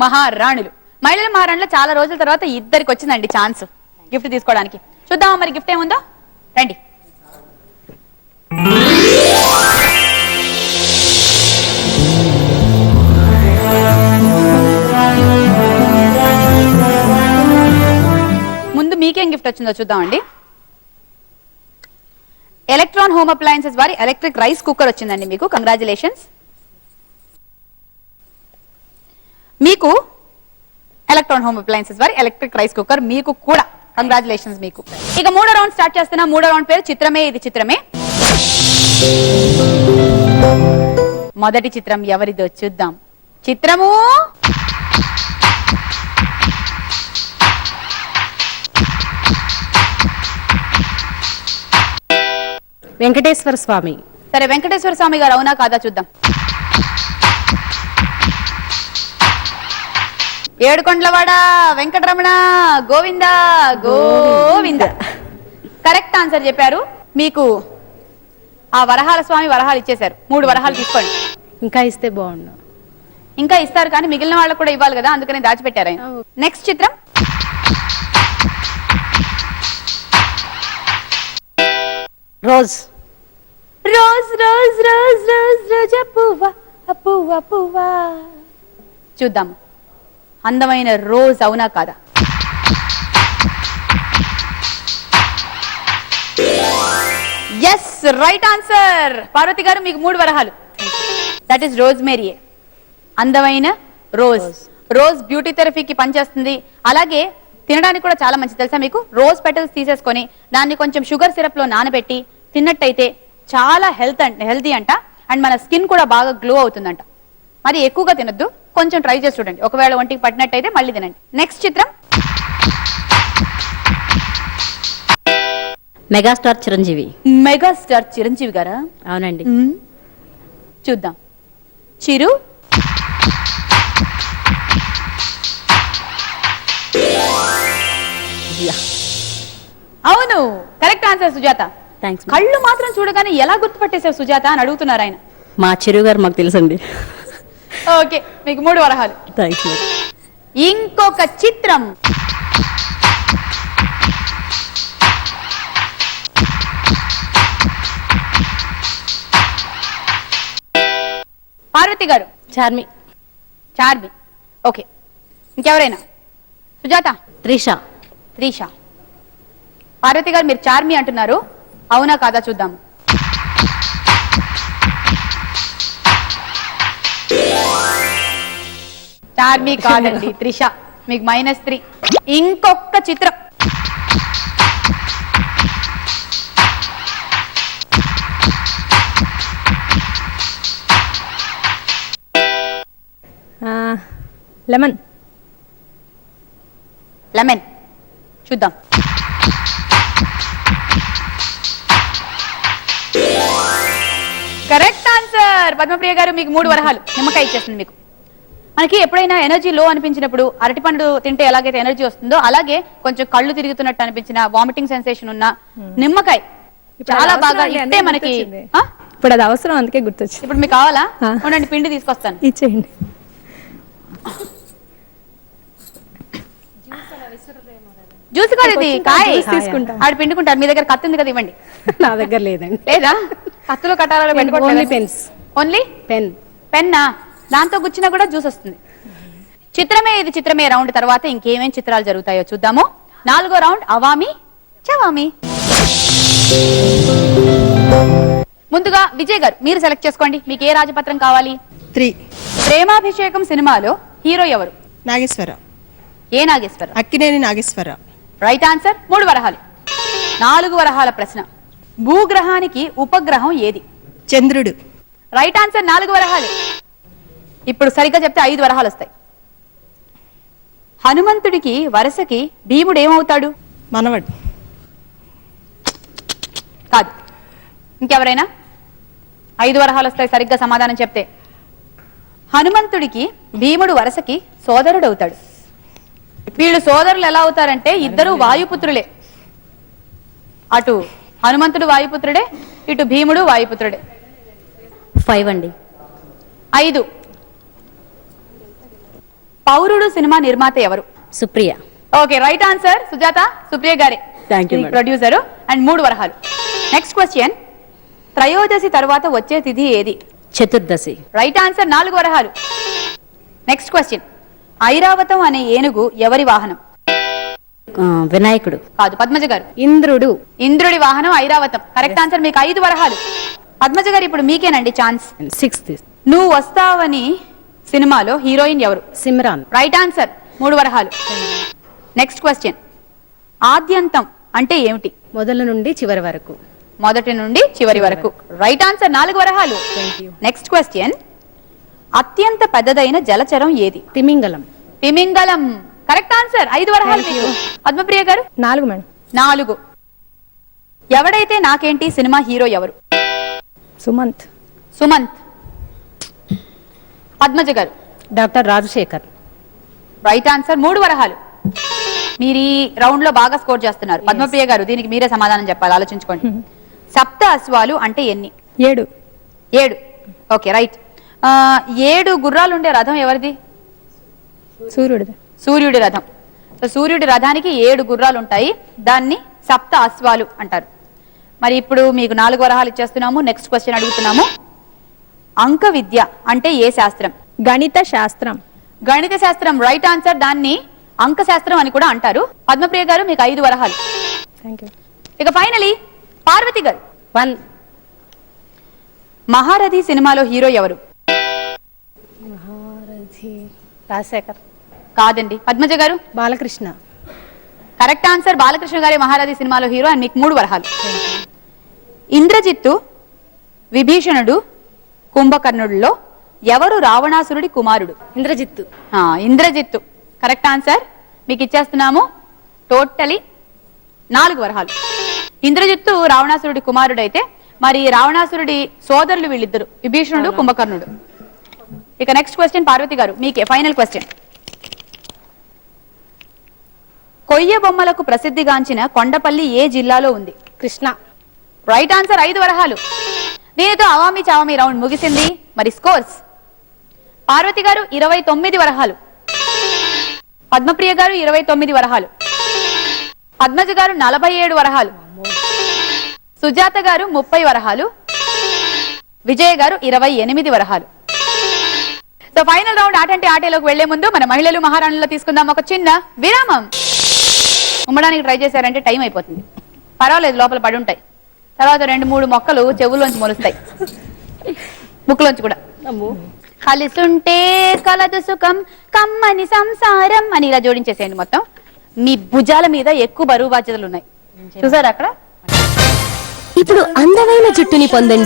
మహారాణులు మహిళల మహారాణులు చాలా రోజుల తర్వాత ఇద్దరికి వచ్చిందండి ఛాన్స్ గిఫ్ట్ తీసుకోవడానికి. చూద్దామా మరి గిఫ్ట్ ఏముందో, రండి. ముందు మీకేం గిఫ్ట్ వచ్చిందో చూద్దామండి. ఎలక్ట్రాన్ హోమ్ అప్లయన్సెస్ వారి ఎలక్ట్రిక్ రైస్ కుక్కర్ వచ్చిందండి మీకు. కంగ్రాచులేషన్స్. మీకు ఎలక్ట్రాన్ హోమ్ అప్లయన్సెస్ వారి ఎలక్ట్రిక్ రైస్ కుక్కర్ మీకు కూడా కంగ్రాచులేషన్స్ మీకు. ఇక మూడో రౌండ్ స్టార్ట్ చేస్తున్నా. మూడో రౌండ్ పేరు చిత్రమే ఇది చిత్రమే. మొదటి చిత్రం ఎవరిదో చూద్దాం. చిత్రము వెంకటేశ్వర స్వామి. సరే, వెంకటేశ్వర స్వామి గారు అవునా కాదా చూద్దాం. ఏడుకొండలవాడ వెంకటరమణ గోవింద గోవింద. కరెక్ట్ ఆన్సర్ చెప్పారు. మీకు ఆ వరహాల స్వామి వరహాలు ఇచ్చేశారు. 3 వరహాలు తీసుకోండి. ఇంకా ఇస్తే బాగుండు. ఇంకా ఇస్తారు కానీ మిగిలిన వాళ్ళకు కూడా ఇవ్వాలి కదా, అందుకని దాచిపెట్టారు ఆయన. నెక్స్ట్ చిత్రం rose. Rose rose rose rose రోజా పువ్వా పువ్వా పువ్వా. చూద్దాం అందమైన రోజ్ అవునా కాదా. Yes, right answer. పార్వతి గారు మీకు 3 వరహాలు. That is rosemary. అందమైన రోజ్. రోజ్ బ్యూటీ థెరపీకి పనిచేస్తుంది. అలాగే తినడానికి కూడా చాలా మంచిది తెలుసా మీకు. రోజ్ పెటల్స్ తీసేసుకొని దాన్ని కొంచెం షుగర్ సిరప్ లో నానబెట్టి తిన్నట్టయితే చాలా హెల్తీ అంట. అండ్ మన స్కిన్ కూడా బాగా గ్లో అవుతుందంట. మరి ఎక్కువగా తినొద్దు, కొంచెం ట్రై చేసి చూడండి. ఒకవేళ ఒంటికి పట్టినట్టయితే మళ్ళీ తినండి. నెక్స్ట్ చిత్రం మెగాస్టార్ చిరంజీవి. మెగాస్టార్ చిరంజీవి గారా? అవునండి. చూద్దాం. చిరు అవును, కరెక్ట్ ఆన్సర్ సుజాత. థ్యాంక్స్. కళ్ళు మాత్రం చూడగానే ఎలా గుర్తుపట్టేశావు సుజాత అని అడుగుతున్నారు ఆయన. మా చిరు గారు మాకు తెలుసండి. ఓకే, మీకు 3 వరహాలు. థ్యాంక్స్. ఇంకొక చిత్రం పార్వతి గారు. చార్మి. చార్మి. ఓకే, ఇంకెవరైనా? సుజాత. త్రిష. త్రిష. పార్వతి గారు మీరు చార్మి అంటున్నారు, అవునా కాదా చూద్దాం. చార్మి కాదండి, త్రిష. మీకు -3. ఇంకొక చిత్రం లెమన్. లెమన్. చూద్దాం. Correct answer. పద్మప్రియ గారు మీకు 3 వరహాలు. నిమ్మకాయ ఇచ్చేస్తుంది మీకు. మనకి ఎప్పుడైనా ఎనర్జీ లో అనిపించినప్పుడు అరటిపండు తింటే ఎలాగైతే ఎనర్జీ వస్తుందో అలాగే కొంచెం కళ్ళు తిరుగుతున్నట్టు అనిపించిన, వామిటింగ్ సెన్సేషన్ ఉన్న నిమ్మకాయ చాలా బాగా ఇస్తే మనకి. ఇప్పుడు అది అవసరం, అందుకే గుర్తొచ్చింది. ఇప్పుడు మీకు కావాలా? ఉండండి, పిండి తీసుకొస్తాను. ఇచ్చేయండి. జ్యూస్ కాదు ఇది, కాయ తీసుకుంటా. ఆడ పిండుకుంటారు. మీ దగ్గర కత్తి ఉంది కదా, ఇవ్వండి. నా దగ్గర లేదండి. లేదా? కత్తులో కట్టాలలో పెట్టుకోండి. పెన్స్. Only pen. పెన్నా? దాంతో గుచ్చినా కూడా జ్యూస్ వస్తుంది. చిత్రమే ఇది చిత్రమే రౌండ్ తర్వాత ఇంకేమేం చిత్రాలు జరుగుతాయో చూద్దాము. 4వ రౌండ్ అవామి చవామి. ముందుగా విజయ్ గారు మీరు సెలెక్ట్ చేసుకోండి. మీకు ఏ రాజపత్రం కావాలి? 3. ప్రేమాభిషేకం సినిమాలో హీరో ఎవరు? నాగేశ్వరరావు. ఏ నాగేశ్వరరావు? అక్కినేని నాగేశ్వరరావు. Right answer. 3 వరహాలు. 4 వరహాల ప్రశ్న. భూగ్రహానికి ఉపగ్రహం ఏది? చంద్రుడు. Right answer. 4 వరహాలు. ఇప్పుడు సరిగ్గా చెప్తే 5 వరహాలు వస్తాయి. హనుమంతుడికి వరసకి భీముడు ఏమవుతాడు? మనవడు. కాదు, ఇంకెవరైనా? 5 వరహాలు వస్తాయి సరిగ్గా సమాధానం చెప్తే. హనుమంతుడికి భీముడు వరసకి సోదరుడు అవుతాడు. వీళ్ళు సోదరులు ఎలా అవుతారంటే ఇద్దరు వాయుపుత్రులే. అటు హనుమంతుడు వాయుపుత్రుడే, ఇటు భీముడు వాయుపుత్రుడే. 5 అండి. 5 పౌరుడు సినిమా నిర్మాత ఎవరు? Supriya. Okay, right answer Sujatha, Supriya గారే. Thank you, madam. Producer and 3 వరహాలు. నెక్స్ట్ క్వశ్చన్, త్రయోదశి తర్వాత వచ్చే తిథి ఏది? చతుర్దశి. రైట్ ఆన్సర్, 4 వరహాలు. నెక్స్ట్ క్వశ్చన్, ఐరావతం అనే ఏనుగు ఎవరి వాహనం? వినాయకుడు. కాదు, పద్మజ గారు. ఇంద్రుడు. ఇంద్రుడి వాహనం ఐరావతం. కరెక్ట్ ఆన్సర్, మీకు 5 వరహాలు. పద్మజ గారు, ఇప్పుడు మీకేనండి ఛాన్స్. 6th. నువ్వు వస్తావని సినిమాలో హీరోయిన్ ఎవరు? సిమ్రాన్. రైట్ ఆన్సర్, 3 వరహాలు. నెక్స్ట్ క్వశ్చన్, ఆద్యంతం అంటే ఏమిటి? మొదలు నుండి చివరి వరకు. మొదటి నుండి చివరి వరకు. రైట్ ఆన్సర్, 4 వరహాలు. నెక్స్ట్ క్వశ్చన్, అత్యంత పెద్దదైన జలచరం ఏది? తిమింగలం. తిమింగలం. కరెక్ట్ ఆన్సర్, 5 వరహాలు మీకు. పద్మప్రియ గారు? 4 మేడం. 4. ఎవడైతే నాకేంటి సినిమా హీరో ఎవరు? సుమంత్. సుమంత్. పద్మజ గారు? డాక్టర్ రాజశేఖర్. రైట్ ఆన్సర్, 3 వరహాలు. మీరు ఈ రౌండ్ లో బాగా స్కోర్ చేస్తున్నారు. పద్మప్రియ గారు, దీనికి మీరే సమాధానం చెప్పాలి, ఆలోచించుకోండి. సప్త అశ్వాలు అంటే ఎన్ని? 7. 7. Okay, right. 7 గుర్రాలు ఉండే రథం ఎవరిది? సూర్యుడు. సూర్యుడి రథం. సో సూర్యుడి రథానికి 7 గుర్రాలు ఉంటాయి, దాన్ని సప్త అశ్వాలు అంటారు. మరి ఇప్పుడు మీకు 4 వరహాలు ఇచ్చేస్తున్నాము. నెక్స్ట్ క్వశ్చన్ అడుగుతున్నాము, అంక విద్య అంటే ఏ శాస్త్రం? గణిత శాస్త్రం. గణిత శాస్త్రం. రైట్ ఆన్సర్, దాన్ని అంక శాస్త్రం అని కూడా అంటారు. పద్మప్రియ గారు, మీకు 5 వరహాలు. ఇక ఫైనలీ పార్వతి గారు. 1. మహారథి సినిమాలో హీరో ఎవరు? రాజశేఖర్. కాదండి, పద్మజ గారు. బాలకృష్ణ. కరెక్ట్ ఆన్సర్, బాలకృష్ణ గారి మహారథి సినిమాలో హీరో. అండ్ మీకు 3 వరహాలు. ఇంద్రజిత్తు, విభీషణుడు, కుంభకర్ణుడిలో ఎవరు రావణాసురుడి కుమారుడు? ఇంద్రజిత్తు. ఇంద్రజిత్తు. కరెక్ట్ ఆన్సర్, మీకు ఇచ్చేస్తున్నాము. టోటలీ 4 వరహాలు. ఇంద్రజిత్తు రావణాసురుడి కుమారుడు అయితే, మరి రావణాసురుడి సోదరులు వీళ్ళిద్దరు, విభీషణుడు, కుంభకర్ణుడు. ఇక నెక్స్ట్ క్వశ్చన్ పార్వతి గారు, మీకే ఫైనల్ క్వశ్చన్. కొయ్య బొమ్మలకు ప్రసిద్ధిగాంచిన కొండపల్లి ఏ జిల్లాలో ఉంది? కృష్ణ. రైట్ ఆన్సర్, 5 వరహాలు. దీనితో అవామి చావామి రౌండ్ ముగిసింది. మరి స్కోర్స్, పార్వతి గారు 29 వరహాలు, పద్మప్రియ గారు 29 వరహాలు, పద్మజ గారు 47 వరహాలు, సుజాత గారు 30 వరహాలు, విజయ గారు 28 వరహాలు. సో ఫైనల్ రౌండ్ ఆటంటే ఆటలోకి వెళ్లే ముందు మన మహిళలు మహారాణుల్లో తీసుకుందాం ఒక చిన్న విరామం. ఉమ్మడానికి ట్రై చేశారంటే టైం అయిపోతుంది. పర్వాలేదు, లోపల పడి ఉంటాయి. తర్వాత 2-3 మొక్కలు చెవుల్లోంచి మొలుస్తాయి, ముక్కులోంచి కూడా. కలిసుంటే కలదు సుఖం కమ్మని సంసారం అని ఇలా జోడించేసేయండి మొత్తం. మీ భుజాల మీద ఎక్కువ బరువు బాధ్యతలు ఉన్నాయి, చూసారా అక్కడ? ఇప్పుడు అందమైన జుట్టుని పొందండి.